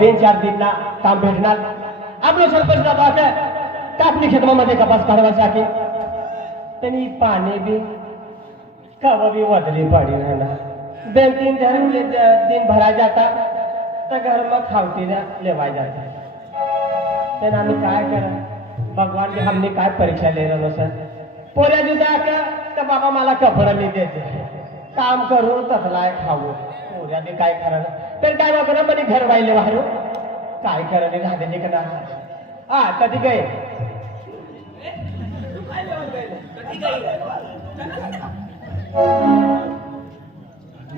2-4 दिन ना काम भेटणार आपलं सरपंच बाबा कापणी क्षेत्रामध्ये कपास काढण्यासाठी त्यांनी पाणी बी कवा बी वदली पड़ी ना 2-3 दिन भरा जाता तर घर में खावती लेवा जाता तेन आम्ही काय करा भगवान की हमने काय परीक्षा ले रहो सर पोऱ्या जुदा का बाबा मला कपडा मी देते काम करू तसलाय खाऊ पोऱ्या बी काय करा तर काय बघा म्हणे घर वाहिले वाहरू काय करा नाही राहते नाही का हा कधी गए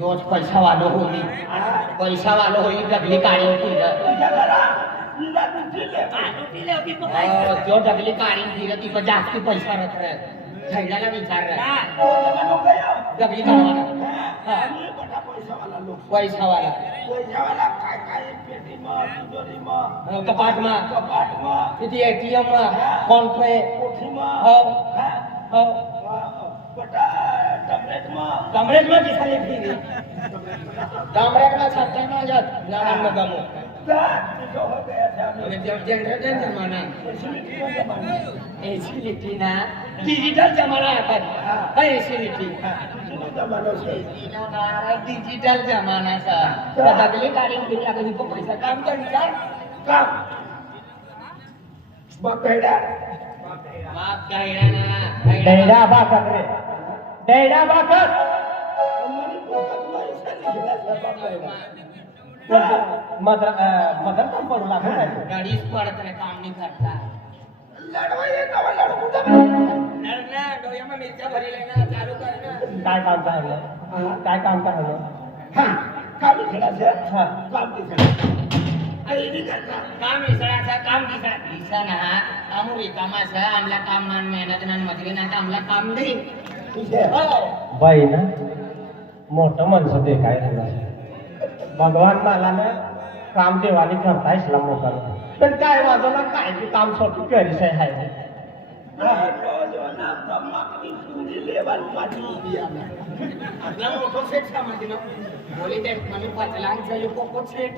रोज पैसा वालो होई डगली काढी जो डगली काढी दिलं तिथं जास्त पैसा राहत थैल्याला विचार डगली काढवाला पैसावाला कपाट मा किती ATM मा फोन पे कमरेज में दिखाई थी कमरेज में छत्ते में जब नाम में गमो जनरेटर जमाना एसिलिटी ना डिजिटल जमाना है एसिलिटी डिजिटल जमाना सा बदली गाड़ी फिर लगा को पैसा काम कर विचार काम बकैड़ा डैडा बाकत रे डैडा बाकत मदर काम पडू लागू गाडीच पडत रे काम नाही करता लढना डोळ्यामध्ये मिरच्या भरले ना चालू कर ना काय काम चाललं काय काम चाललं काम दिसण्याचं काम दिसण्याचं काम दिसण्याचं काम दिसा ना आमुरी कामाचं आमला काम मान मेहनत ना मजरी ना आमला काम दे बाई ना मोठं माणसं ते काय भगवान मला ना काम देवानी करता इस्लाम मोकार पण काय माझं ना काय बी काम सोडून करीस आहे आपला मोठं सेट समजते ना बोली ते मला 5 लाख झाले कोको सेट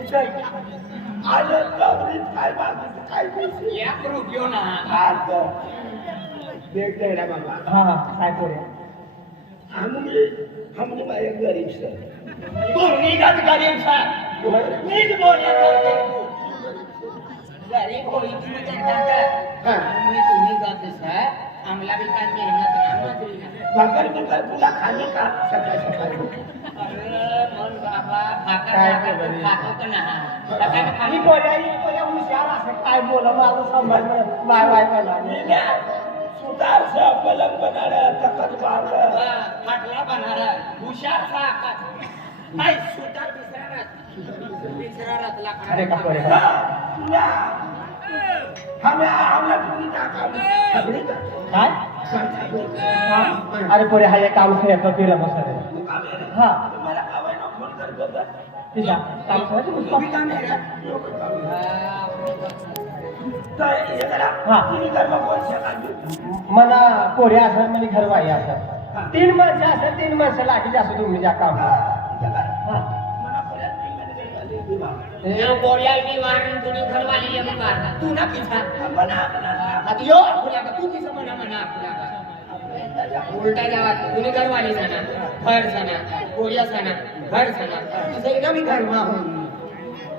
या रुपयो ना हा काय करूया हमने मारे गरीब सर तू नीगत गरीब सर नीट बोलया करते गरीब होई तू त्यांचा मी तुम्ही गाते सर आमला भी काय मेहनत ना मजरी ना भाकर में तुला खाने का सकाळी अरे मन बाबा भाकर खातो का ना सकाळी खाली पोऱ्या हुशार असं काय बोला माझं सांभाळ वाय वाय मला सुतार से पलंग बना रहा तखत मार रहा खाटला बना रहा हुशार सा आकाश नाही सुतार तीसरा रात लाकड़ा अरे कपड़े हमें हमला पूरी ताकत छबड़ी काय अरे पोरे हा एक काम खेळ करते मसाले हा मला आवाज फोन करतो तिला काम करायचं मी काम आहे हा मला पोरे असं म्हणजे घरवाई असं 3 माणसं असं 3 माणसं लागली असं तुम्ही ज्या काम बोरियाल की वारन तुनी घर वाली ये मारना तू ना पीछा बना अब यो खुला तू किस मना मना खुला उल्टा जावा तुनी घर वाली जाना घर जाना बोरिया जाना घर जाना तुझे ना भी घर में हो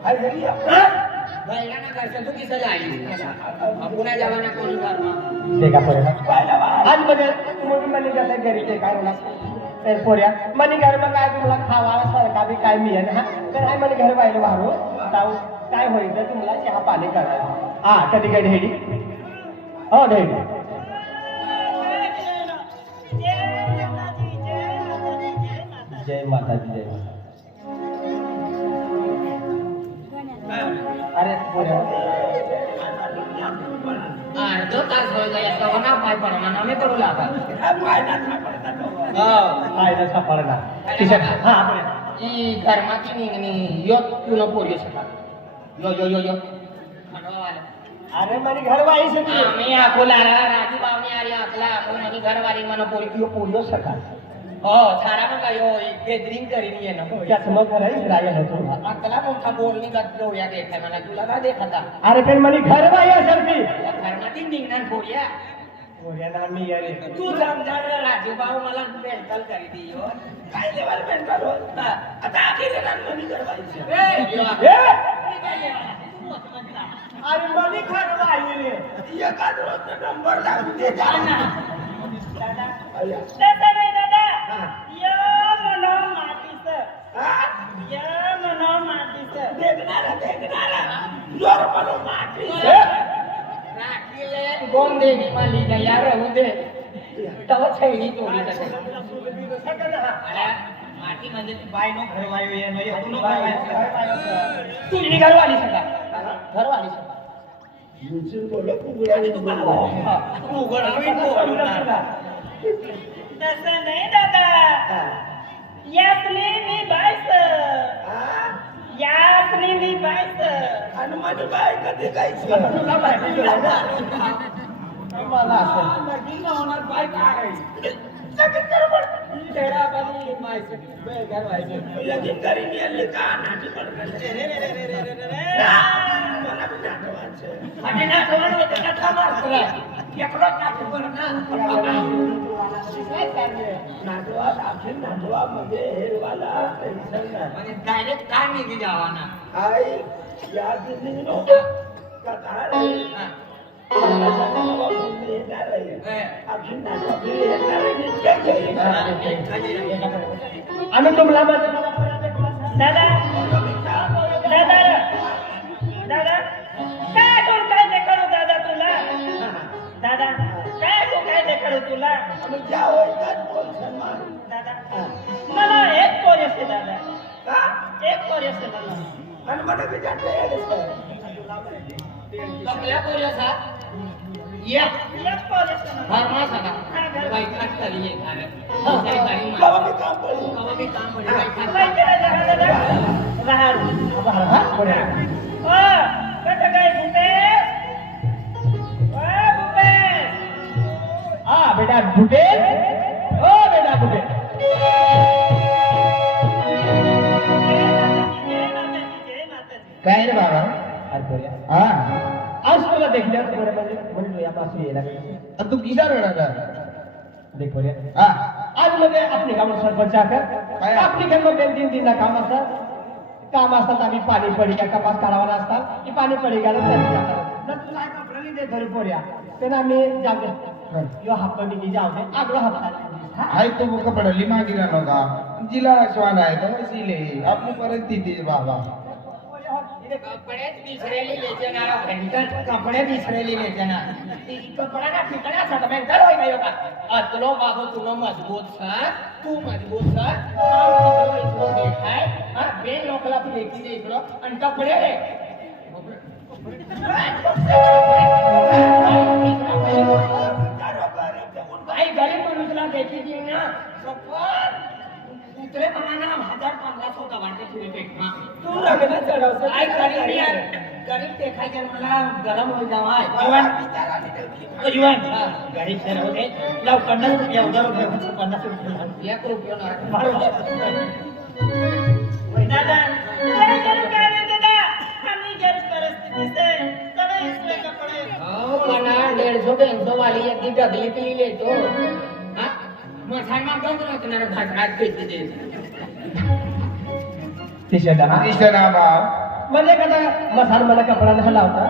हाय भैया बैला ना घर से तू किस जाई अब पुन्हा जावाना कोणी घर में देखा पोरे आज मध्ये तुम्ही म्हणे गेले घरी ते काय होणार तर पोऱ्या म्हणे घर मग काय तुम्हाला खावाला सारखा बी काय मिळेल हा तर हाय म्हणे घर बाहेर वारू ताऊ काय होईल तर तुम्हाला चहा पाणी करा हा कधी कधी हेडी हो ढेडी जय माता दी जय माता अरे पोऱ्या अर्धो तास हो गया तो ना पाय पडना ना मी करू लागा काय सापडला किशा हा ई घरमाची निघणी यो तू न पोरी सका यो यो यो यो अरे मारी घरवाई से आम्ही आकोला राजू बावणी आली आपला आपण आणि घरवाली मन पोरी कियो पोरियो सका हो सारा मग यो गॅदरिंग करीन ये ना चष्मा करायच राहिला तू अकला मोठा बोलणी जात डोळ्या देखाय मला तुला का देखता अरे पण मला घर बाई असेल ती घरमाती निघणार बोलया बोऱ्याला मी यार तू समजार राजू भाऊ मला मेंटल करी दी यो काय लेवल मेंटल होत आता आखिर मनी करवायचं अरे मनी घर बाई रे एकाच रोज नंबर लागू दे दादा नाही दादा या म्हणा मातीचं देखणारा जोर म्हणून माती राखीले गोंद देवी माली गया रहू दे तव छैनी तोडी तसे माती म्हणजे बाय नो घरवायो ये नाही तू नो तू इनी घरवाली सका घरवाली सका युचिन बोललो तू उघड तसं नाही दादा यासने मी बायस हनुमान बाय कधी काहीच तुला माहिती मला असं लगीन होणार बाय काय लगीन कर पण तेरा बानी मायसे घर व्हायचं लगीन करी नेले का नाटी पडलं मला भी नाटवाचं आणि नाटवान होतं का थांबा एकलो नाटव ना नाटवा दाखल नाटवा मध्ये हेरवाला टेन्शन ना म्हणजे डायरेक्ट काय निघी जावाना आई या दिनी नो का काय आम्ही तुम्हाला दादा काय करू काय देखाडू दादा तुला दादा काय तू काय देखाडू तुला दादा मला एक पोर असते दादा एक पोर असते मला आपल्या पोऱ्याचा एक पोर असते घर मा सका बाई खात करी हे घर कवा मी काम पडी बाई खात बेटा भूपे ओ बेटा भूपे काय रे बाबा हा आज तुला देखल्यावर बरं म्हणजे म्हणलो या पासून यायला तू किसा रडा देख बोलिया हा आज मध्ये आपली गावात सरपंच काय? आपली गावात 2-3 दिन काम असतात आम्ही पाणी पडी का कपास काढावा असतात की पाणी पडी का तुला कपडे दे घरी पोऱ्या त्यांना आम्ही जागे यो हप्ता निघी जाऊ दे आगळा हप्ता आई तो कपडली मागी राहणार का जिला श्वान आहे तर सिले आपली परत देते बाबा कपडे बिसरेली लेजनारा भयंकर कपडे बिसरेली लेजना कपडा ना ठिकाणा सा भयंकर होय गयो का अतलो बाबू तुनो मजबूत सा तू मजबूत सा काम इतलो देखाय हा बे लोकला फेकी दे इकडो आणि कपडे रे भाई गरीब माणूसला देखी दी ना सफर उतरे मनाना 1000-1500 का वाटते फिरे पेटमा तू लग्न चढवतो काय गरीब यार गरीब देखायचे मला गरम होई जावाय जीवन गरीब से होते लाव 50 रुपया उधार रुपये 50 रुपया 1 रुपया ना दादा काय करू काय रे दादा आम्ही गरीब परिस्थिती से सगळे इसले कपडे मना 150-200 वाली एक दी डगली पी लेतो हां मसान मा गंज रचणार घाटरात फेकी दे तिशा ईशना बा म्हणजे कदा मसाल मला कपडा नाही लावता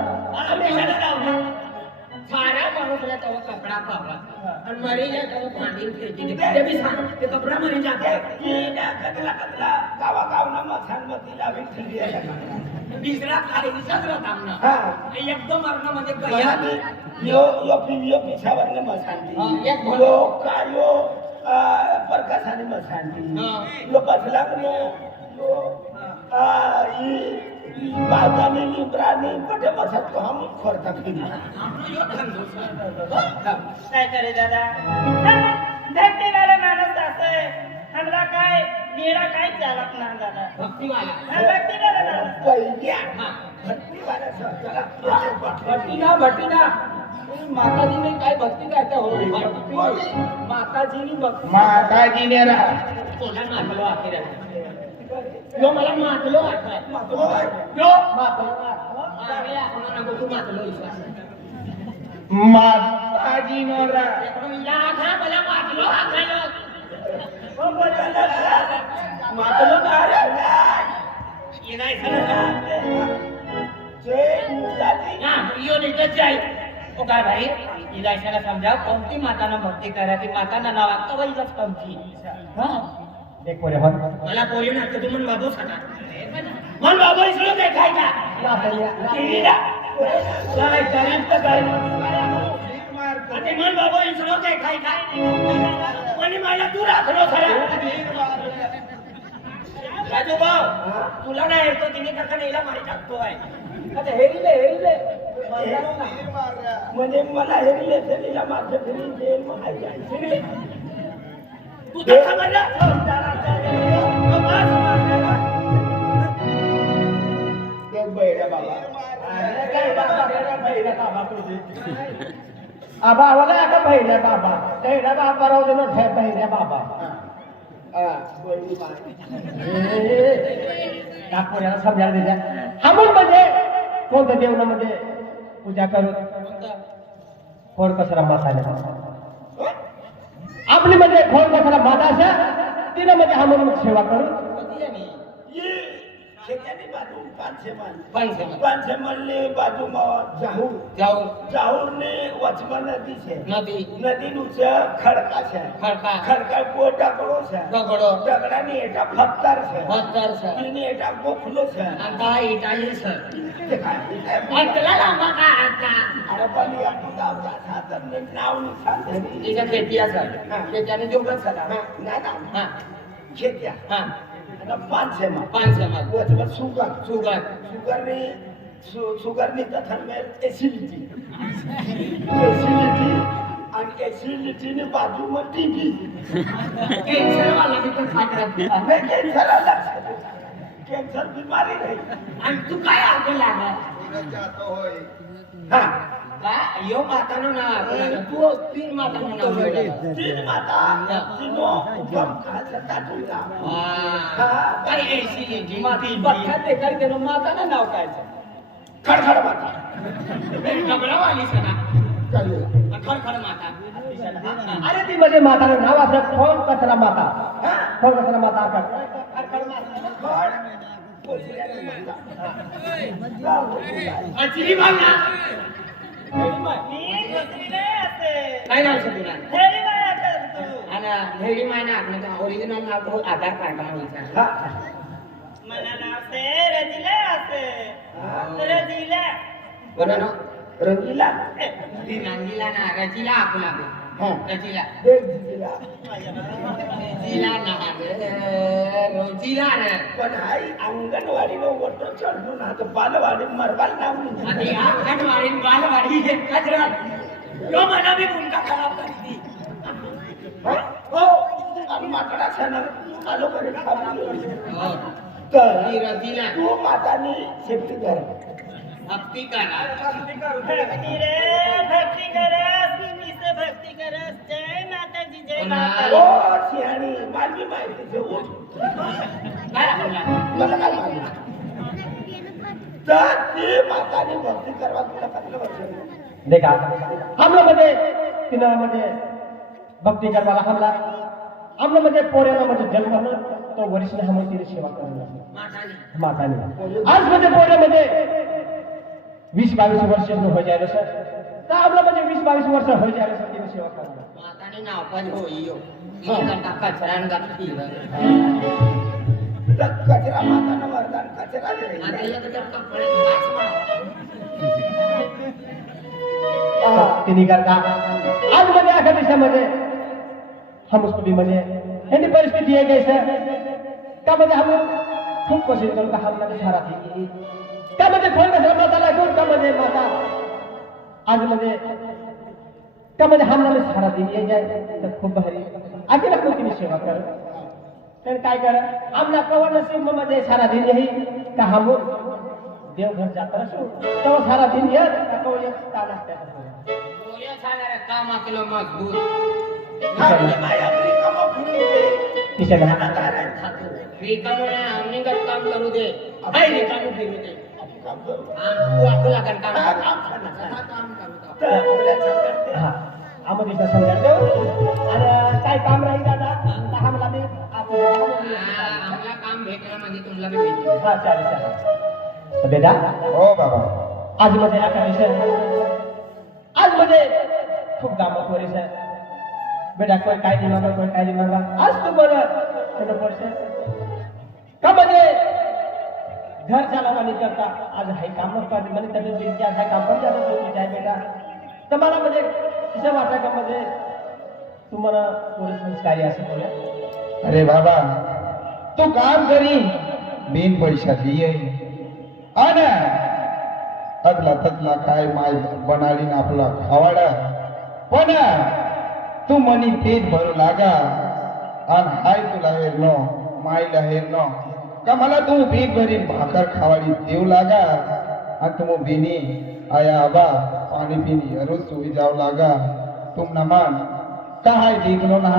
सारा माणूसला तो कपड़ा पावा और मरी जाए तो पानी फेंकी दे ते भी सांग ते कपड़ा मरी जाते ये ना कतला गावा गावना मसान मती लावी ठेली आहे दुसरा खाली विसरला थांबना हां एकदम मरणामध्ये गया यो पिछावरने मसान एक यो कायो परकासाने मसांती लोकांचं लागले बागाने निब्राने बड़े मसात को हम खोरता फिर काय करे दादा धरती वाला माणूस असे हमरा काय निरा काय चालत ना दादा भक्ति वाला भक्ती वाला माणूस पहिल्या भट्टी वाला भट्टीना माताजीने काय भक्ती करता हो माताजीनी भक्ती माताजीने राहा कोणा मातलो आखिर यो मला मातलो यो मातलो आम्ही आपण नको तू मातलो माताजीने राहा या खा मला मातलो आखायो मातलो ना रे ये नाही सांगत ना यो निकट जाई ओ काय भाई इलाशाला समजाव कोणती माताना भक्ती करा ती माताना नाव कवईलाच कमची देख पोरे मन मला पोरी ना तू मन बाबू सका मन बाबू इसलो देखाय का ना भैया टीला काय गरीब तर गरीब अरे मन बाबू इसलो देखाय का कोणी मला तू राखलो खरा राजू भाऊ तुला नाही येतो तिने काका नेला मारी टाकतो आहे आता हेरिले म्हणजे मला हेरले तरीला माझं घरी जेल म्हणायचे तू तसा म्हणला आबा आवाला का बहिण्या बाबा तेरा बाबा राहू दे ना बहिण्या बाबा नागपुराला समजायला द्यायच्या हमून म्हणजे कोणत्या देवनामध्ये पूजा करू खोड कसरा माताने आपली म्हणजे खोड कसरा माता अशा तिनं म्हणजे हमून सेवा करू पांचे म्हणले बाजू जाहूरने वचमा नदी છે નદીનું છે ખડકા છે ખડકા પોટાકડો છે ડગડાની એટા ફત્તર છે એની એટા ગોખલો છે અરે પણ આ દાવતા સાતરને નાવની સાથે ના ના ખેત્યા અને પાંચેમાં વચમાં સુગરની કથન મેં એસિડિટી અને એસિડિટીની બાજુમાં ટીબી કેન્સર બીમારી રહી आणि तू काय आपलं लागा जातो होय હા यो माताનું નામ તું तीन માતાનું નામ તીન માતા તીનો ઉપમ ખાસ તાટુલા काय एसिडिटी બખા તે કરી તેનો માતાના નામ કાય છે ખડખડ માતા गबडावाली सना ચાલ્યો खरखर माता अरे ती म्हणजे माताचं नाव असं खोड कसरा माता खोड कसरा माता कर अचली बांगा काय नाव છે तुला અને ઢેરી માં ના આપણે ઓરિજિનલ નામ તો આધાર કાર્ડ માં વિચાર मला नाव से रजिला से रजिला बरं ना रजिला ती रंगीला ना रजिला आपला रजिला रजिला रजिला ना रोजिला रे पण आई अंगणवाडीનો वटो चढलो ना तर बालवाडी मरबाल नाव नाही आणि अंगणवाडी बालवाडी हे कचरा यो मला बी भूमिका खराब करती हो आणि माकडा सण आलो करे खाली हो तर ती रजिला तू मातानी सेफ्टी कर भक्ती करा भक्ती रे भक्ती करस किसे भक्ती करस जय माताजी जय माता ओ सियाणी मालवी माहिती છે उठ काय आपला मला काय माहिती तर ती मातानी भक्ती करवा तुला कसलं वर्ष देखा हमला मध्ये तिनं म्हणजे भक्ती करवाला हमला मध्ये पोऱ्याला म्हणजे जन्म तो वरिष्ठ हमला तिने सेवा करायला मातानी माताने आज म्हणजे पोऱ्यामध्ये 20-22 वर्ष हो जायला सर तर आपला म्हणजे 20-22 वर्ष हो जायला सर तिने सेवा करायला मातानी नाव पण होई यो ती करता कचरान घातली तर कचरा मातानं वरदान कचरा दे आता एक जर कपडे वाचवा तिने करता आज मध्ये अशा दिवसामध्ये हम उसको भी म्हणजे यांनी परिस्थिती आहे कैसे त्यामध्ये हम खूप कोशिश करू का हम मध्ये सारा थी त्यामध्ये खोल कसं माताला घेऊन त्यामध्ये माता आज मध्ये त्यामध्ये हम मध्ये सारा दिन ये जाए तर खूप भारी अकेला कोणती सेवा कर तर काय कर आमना कवन नसीब मध्ये सारा दिन यही का हम देवघर जाता असो तो सारा दिन ये का तो एक ताना गोळ्या खाणाऱ्या कामा केलं मजबूत आपली माया रिकामं फिरू दे. किशा घ्या नादारात खातो. रिकामुळे अंगणीगत काम करू दे हाय रिकामू फिरू दे काम करू. तू आपला काम हा, काम करणार. काम करू तर मुलाचं करते. हा आम्ही दर्शन करतो आणि काय काम राहील दादा आम्हाला मी आम्हाला काम भेटलं म्हणजे तुला बी भेटलं हा चालेल चालेल बेटा हो बाबा आज म्हणजे आता विषय आज म्हणजे खूप गामत वरीस आहे बेटा कोण काय नाही मागा कोण काय नाही मागा आज तू बरं थोडं पैसे का म्हणजे घर चालवणी करता आज हाय काम पाहिजे म्हणजे तब्येत बिलची आज हाय काम पण जास्त जरुरी आहे बेटा तर मला म्हणजे कसं वाटलं का म्हणजे तुम्हाला थोडं संस्कारी असं बोला अरे बाबा तू काम करी बिन पैसा दिये आणि अदला तदला काय माय बनाडी ना आपला खावाडा पण तू मनी पेट भरू लागा आणि हाय तुला हेरनो मायला हेरनो का मला तू पेट भरी भाकर खावाडी देऊ लागा आणि तुम बिनी आया आबा पाणी पिणी रोज सुई जाऊ लागा तुम न मान काय देखलो ना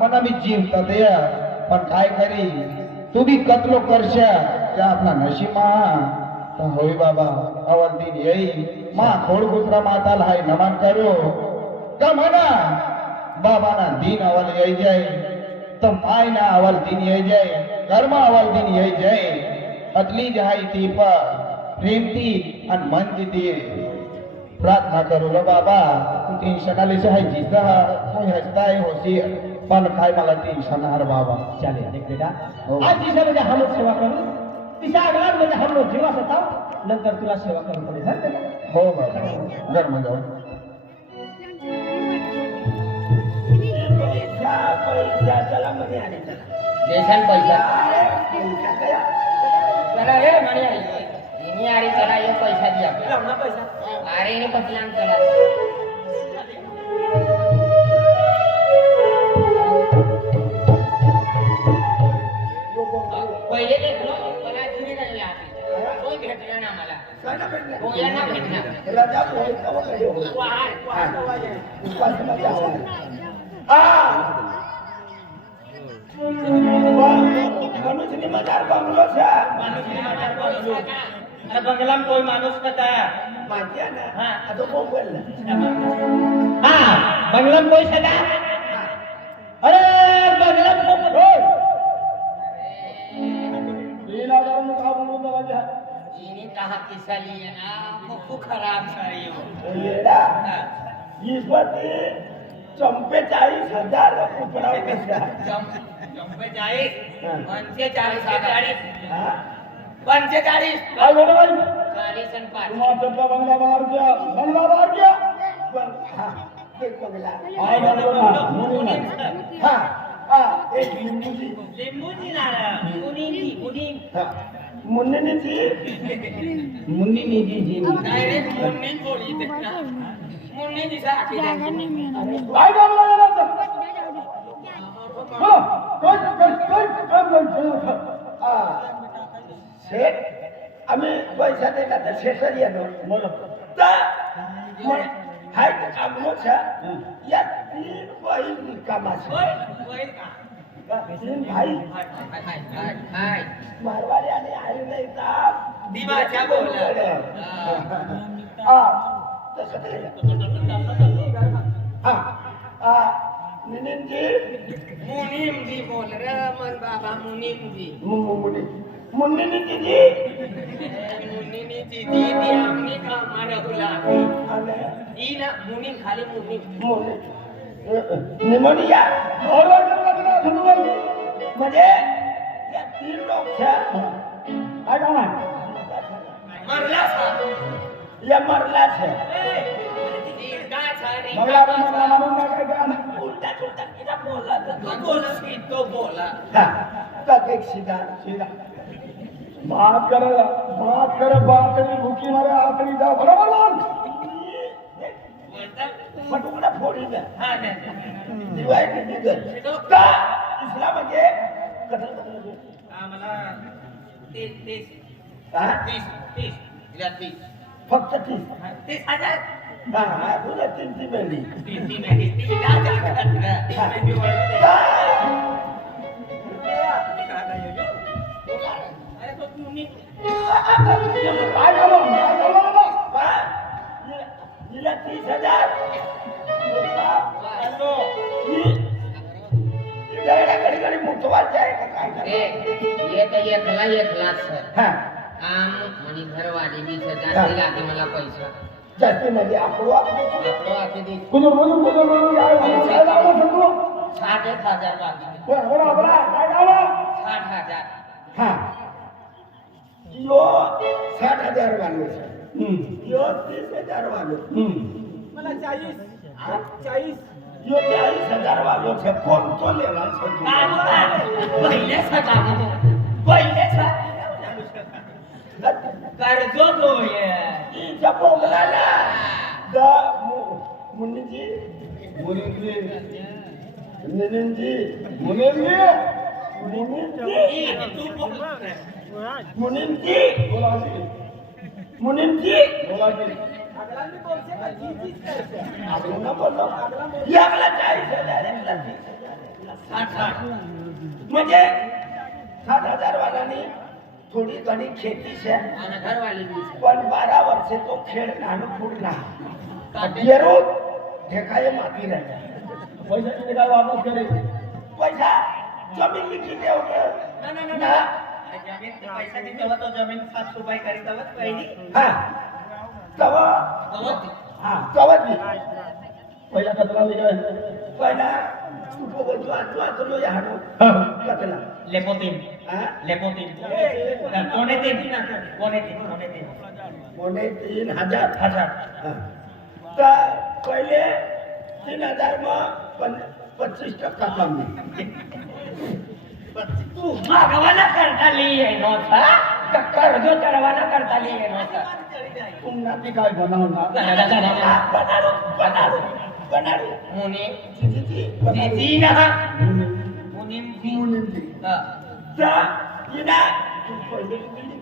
मना मी जीवता दे पण काय करी तू बी कतलो करशा त्या आपला नशीमा तर होय बाबा अवल दिन येई मा खोड गुजरा माताला हाय नमन करो का म्हणा बाबा ना दिन अवल येई जाय तर माय ना अवल दिन येई जाय कर्म अवल दिन येई जाय अतली जहाई ती प्रेमती आणि मन ती प्रार्थना करू रे बाबा तू टेन्शन आले से हाय जिजा हाय हसताय होशी पण काय मला टेन्शन हार बाबा चालेल देख बेटा हो. आज जिसं म्हणजे हम लोग सेवा करू तिच्या अगोदर म्हणजे हम लोग जीवा सताव नंतर तुला सेवा करून पडेल हं बेटा हो बाबा घर मध्ये जाऊ पैसा चला मध्ये आले चला. देशान पैसा पैसा कया? चला रे म्हणे इनी आरी चला ये पैसा दे आपल्याला अरे इनी पतलान चला पहिले देखलो मला तुम्ही नाही आले कोण भेटलं ना मला चला भेटला. गोळ्यांना भेटणार राजा पोहे खावा कडे हो. उपासना जावा. मनुष्य मजार बंगलो छे. अरे बंगला में कोई मानुस कता माहिती आहे ना? हा. आता कोण बोलला? हाँ बंगला में कोई सदा अरे बंगला में कोई बोल 3000 में का बोलू दरवाजा इनी कहा कि साली है ना खूप खराब सारी हो येडा. ईश्वरी चंपे 40,000 उपराव कशा. चंपे 40 45 हा? 45 काय बोलू भाई 40 आणि 5 तुम्हारा बंगला बाहर गया पण हा, एक बंगला. आय बंगला हा, हा, एक लिंबूची. लिंबू दिनारा मुनी हा. मुन्नीची. मुन्नी जी डायरेक्ट मुन्नी बोली देखना मुन्नी दिसा आखी काय बंगला जाणार हा. शेठ, आम्ही पैसा देला तर शेठच येतो. तर मग हाय तर कामलो छे. या 3 बैल निकामाचे. होय का 3 भाई हाय मारवाडी आणि आई नाही का दिवाच्या बोला हा तसं नाही. हा निनिंजी मुनीम जी बोल रे मन बाबा मुनीम जी मुन्नी जी मुनीनी जी दी आमनी का मारा हुला आणि ई ना मुनीम खाली मुनीम निमोनिया म्हणजे या 3 लोक छे. काय काम आहे मरला सा या मरला छे. जी का छारी उलटा उलटा किती बोलला तो बोला तो बोला तक एक सीधा सीधा बात करे बात करी भूखी मारे आखरी जाओ बरोबर बोल फटुकडा फोडी द्या. हा नाही दिवाळी निघत का इस्लाम म्हणजे आम्हाला 30 हा? 30 30 फक्त 30. 30,000 हा तुला तीन मेंढी ती मेंढी ती गाव जातात ना. ती मेंढी वळते. अरे तो तुम्ही काय झालं हिला 30,000 घडी घडी मोठं वाटत आहे का काय ए, एक लाख सर. हा आम आणि घरवाली 20,000 दिला की मला पैसा. जास्ती म्हणजे आपलं आपलं आखे दे. कुदूर 60,000 बाकी. 60,000. हा यो 60,000 वालो यो 30,000 वालो मला 40 हा? 40 यो 40,000 वालो છે કોણ તો લેવા છે पहिले सटा पहिले कर्जो तो ઈ જપો ગલાલા दा मुनिजी मुनिजी मुनिजी मुनिजी मुनिजी मुनिजी अगलांनी बोलते का जी चीज करते आपण ना बोललो याला 40,000 म्हणजे 60,000 वालानी थोडी घणी खेती છે અને ઘરવાલી બી છે. પણ 12 વર્ષે તો ખેડ નાનું ફૂટના અગિયારો ઠેકાએ માગી રહ્યા पैसा किती काय वापस करे પૈસા જમીન લીધી દેવ કે ના जमीन पैसा दे तेव्हा तो जमीन 7 रुपये करीत आहोत पहिली. હા तवा गवत હા तवा दी पहिला कचरा निघाय पहिला तू बघू आजलो या हाडू कतला लेपोतीन हा लेपोतीन कोणे ते कोणे ते मोने 3,000 हजार तर पहिले 3,000 માં 25% कमी तू मागवाना करता लिए नव्हता का कर्ज चढवाना करता लिए नव्हता. तुमना काय बनवणार बनाडू मुनी जी दीदी ना मुनी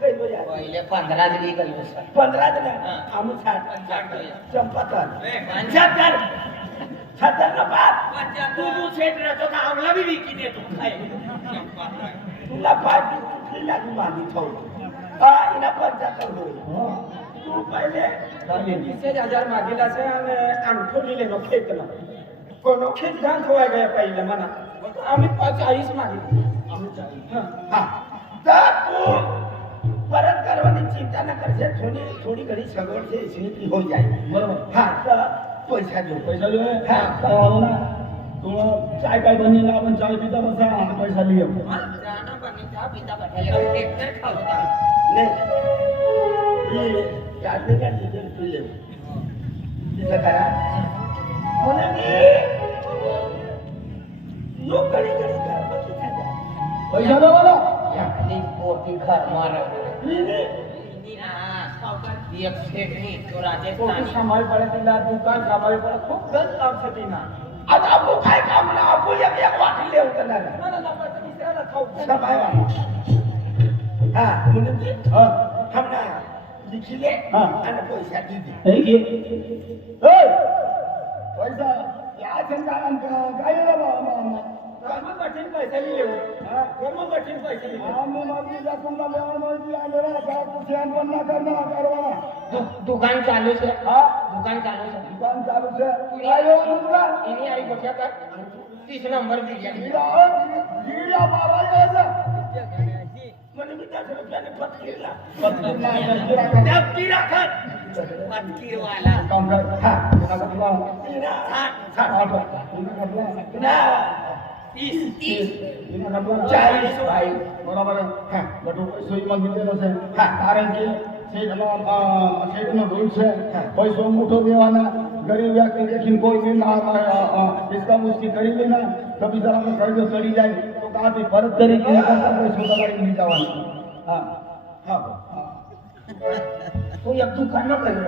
पहिले 15 दिली गयो सर. 15 दिन हा. आम्ही 60 चंपातर 75 छत्तर बात तू सेट राहतो का आमला बी विकी देतो काय तुला पाठी कुठली लागू मागी ठेवू हा इना 75 होईल तू पहिले 20,000 मागेला आहे आणि अंगठो लिहिले नो खेतला कोनो खेत घाण ठेवाय गया पहिलं म्हणा आम्ही 40 मागितले आम्ही 40 हा तर तू परत करવાની चिंता न करશે થોડી ઘણી સગવડ છે એની हो जाए बरोबर हा तर पैसा जो पैसा जो है हा. काय वालो ना तुला चाय काय बनलेला आपण चाय पिता बसा आणि पैसा लियो जाना पाणी चहा पिता बसायला ट्रॅक्टर खावता. नाही ये गाडी गाडी जर तुले तिला करा म्हणून यो कडी कडी कर बाकी काय पैसा दे मला आपली पोटी घर मार नाही एक शेटनी तो पोटी राजस्थानी सांभाळ पडे तिला दुकान सांभाळ पडे खूप गंज आवश्यकती ना आता आपण काय काम ना आपण एक वाटी लेवतं ना तिसऱ्याला खाऊ सबाय वाला हा म्हणून हा हमना लिखिले हा. आणि पैसा दिले हे घे पैसा या संघाला काय कर्म कठीण पैसा लिहिले कर्म कठीण पैसे आम्ही माझी तुमला लेवा माझी आलेला पण ना करणार करवा दुकान चालू છે हा दुकान चालू છે दुकान चालू છે काय येऊ तुमला એની આરી ગોઠ્યા કર 30 નંબર દીધી गिरिया बाबा यायचं म्हणून मी 10 रुपयाने पत्कीला डबकी राखत पत्की वाला काम कर हा तुला तिना ना 30 40 बाई बरोबर आहे हा બટુ સોઈ માંગીને છે હા. કારણ કે શેઠનો રૂલ છે પૈસો મુઠો દેવાના ગરીબ વ્યક્તિ દેખીને કોઈ બી ના इसका मुश्किल કરી લેના કભી જરા में कर्ज चढ़ी जाए तो काफी परत કરી કે पैसो लगाड़ी नहीं जवाना हाँ हा तो एक दुकान न करू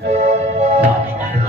Thank you.